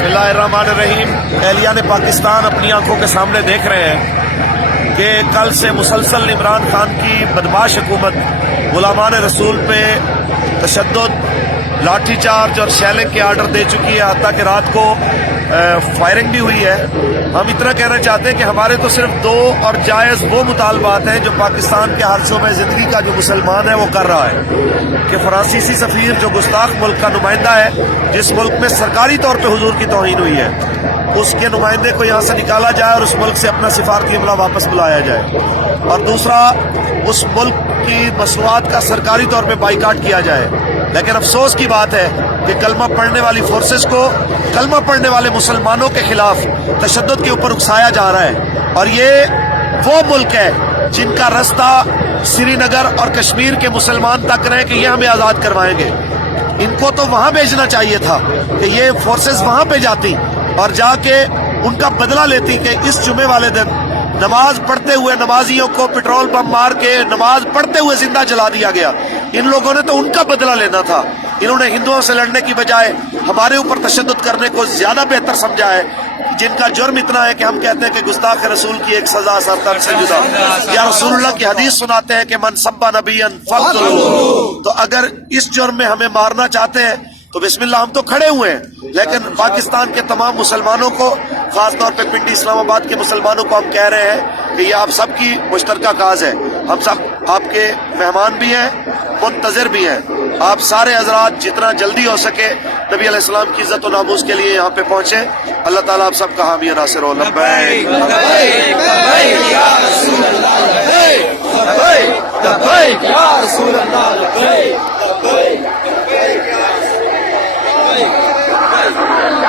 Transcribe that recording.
बिस्मिल्लाहिर्रहमानिर्रहीम। एहलियान पाकिस्तान अपनी आंखों के सामने देख रहे हैं कि कल से मुसलसल इमरान खान की बदमाश हुकूमत गुलामान रसूल पे तशद्दुद, लाठी चार्ज और शैलिंग के आर्डर दे चुकी है। हत्ता कि रात को फायरिंग भी हुई है। हम इतना कहना चाहते हैं कि हमारे तो सिर्फ दो और जायज़ वो मुतालबात हैं जो पाकिस्तान के हर शोबे ज़िंदगी का जो मुसलमान है वो कर रहा है कि फ्रांसीसी सफ़ीर जो गुस्ताख मुल्क का नुमाइंदा है, जिस मुल्क में सरकारी तौर पे हुजूर की तौहीन हुई है, उसके नुमाइंदे को यहाँ से निकाला जाए और उस मुल्क से अपना सिफारती अमला वापस बुलाया जाए। और दूसरा, उस मुल्क की मसनूआत का सरकारी तौर पे बाइकाट किया जाए। लेकिन अफसोस की बात है कि कलमा पढ़ने वाली फोर्सेस को कलमा पढ़ने वाले मुसलमानों के खिलाफ तशद्दुद के ऊपर उकसाया जा रहा है। और ये वो मुल्क है जिनका रास्ता श्रीनगर और कश्मीर के मुसलमान तक रहे कि ये हमें आज़ाद करवाएंगे। इनको तो वहां भेजना चाहिए था कि ये फोर्सेस वहां पे जाती और जाके उनका बदला लेती कि इस जुमे वाले दिन नमाज पढ़ते हुए नमाजियों को पेट्रोल बम मार के नमाज पढ़ते हुए जिंदा जला दिया गया। इन लोगों ने तो उनका बदला लेना था। इन्होंने हिंदुओं से लड़ने की बजाय हमारे ऊपर तशद्दुद करने को ज्यादा बेहतर समझा है, जिनका जुर्म इतना है कि हम कहते हैं कि गुस्ताख रसूल की एक सजा सरतर से जुदा। या रसूलुल्लाह की हदीस सुनाते हैं कि मन सब्बा नबियन फक़्तुलूहु। तो अगर इस जुर्म में हमें मारना चाहते हैं तो बिस्मिल्लाह, हम तो खड़े हुए हैं। लेकिन पाकिस्तान के तमाम मुसलमानों को, खास तौर पे पिंडी इस्लामाबाद के मुसलमानों को हम कह रहे हैं कि ये आप सबकी मुश्तरका काज है। हम सब आपके मेहमान भी हैं, मुंतज़िर भी हैं। आप सारे हजरात जितना जल्दी हो सके नबी अलैहिस्सलाम की इज्जत और नामूस के लिए यहाँ पे पहुंचे। अल्लाह ताला आप सबका हामी और नासिर हो। लब्बैक लब्बैक या रसूल अल्लाह, लब्बैक लब्बैक या रसूल अल्लाह, लब्बैक।